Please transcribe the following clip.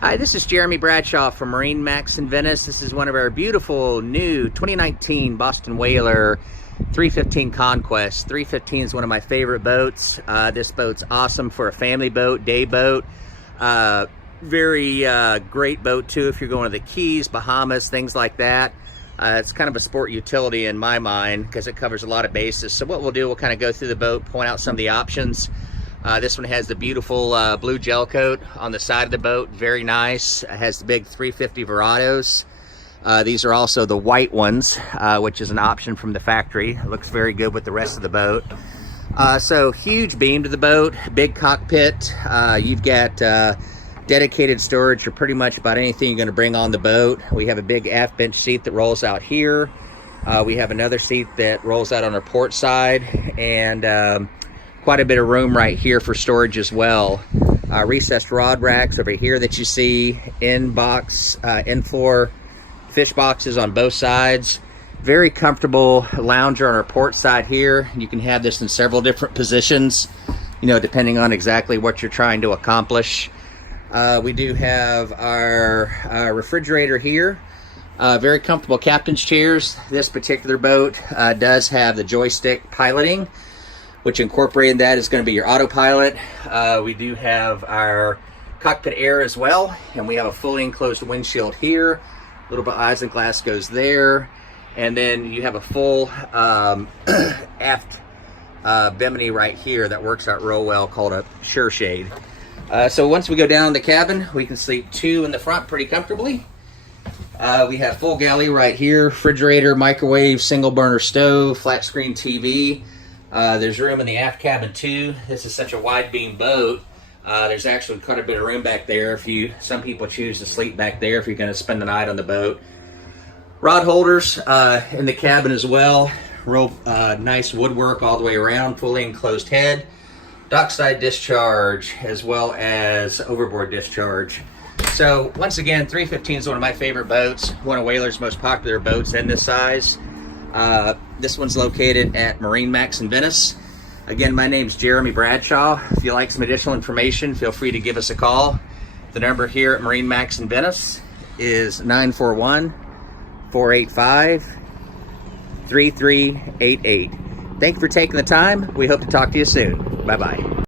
Hi, this is Jeremy Bradshaw from MarineMax in Venice. This is one of our beautiful new 2019 Boston Whaler 315 Conquest. 315 is one of my favorite boats. This boat's awesome for a family boat, day boat. Very great boat too if you're going to the Keys, Bahamas, things like that. It's kind of a sport utility in my mind because it covers a lot of bases. So what we'll do, we'll kind of go through the boat, point out some of the options. This one has the beautiful blue gel coat on the side of the boat, very nice. It has the big 350 Verados. These are also the white ones, which is an option from the factory. It looks very good with the rest of the boat. So huge beam to the boat, big cockpit. You've got dedicated storage for pretty much about anything you're going to bring on the boat. We have a big aft bench seat that rolls out here. We have another seat that rolls out on our port side, and quite a bit of room right here for storage as well. Recessed rod racks over here that you see, in-floor fish boxes on both sides. Very comfortable lounger on our port side here. You can have this in several different positions, you know, depending on exactly what you're trying to accomplish. We do have our refrigerator here. Very comfortable captain's chairs. This particular boat does have the joystick piloting, which incorporated that is going to be your autopilot. We do have our cockpit air as well, and we have a fully enclosed windshield here. A little bit of isinglass goes there, and then you have a full aft bimini right here that works out real well, called a sure shade. So once we go down the cabin, we can sleep two in the front pretty comfortably. We have full galley right here, refrigerator, microwave, single burner stove, flat screen TV. There's room in the aft cabin too. This is such a wide beam boat. There's actually quite a bit of room back there some people choose to sleep back there if you're going to spend the night on the boat. Rod holders in the cabin as well. Real nice woodwork all the way around, fully enclosed head. Dockside discharge as well as overboard discharge. So once again, 315 is one of my favorite boats, one of Whaler's most popular boats in this size. This one's located at MarineMax in Venice. Again, my name's Jeremy Bradshaw. If you like some additional information, feel free to give us a call. The number here at MarineMax in Venice is 941-485-3388. Thank you for taking the time. We hope to talk to you soon. Bye-bye.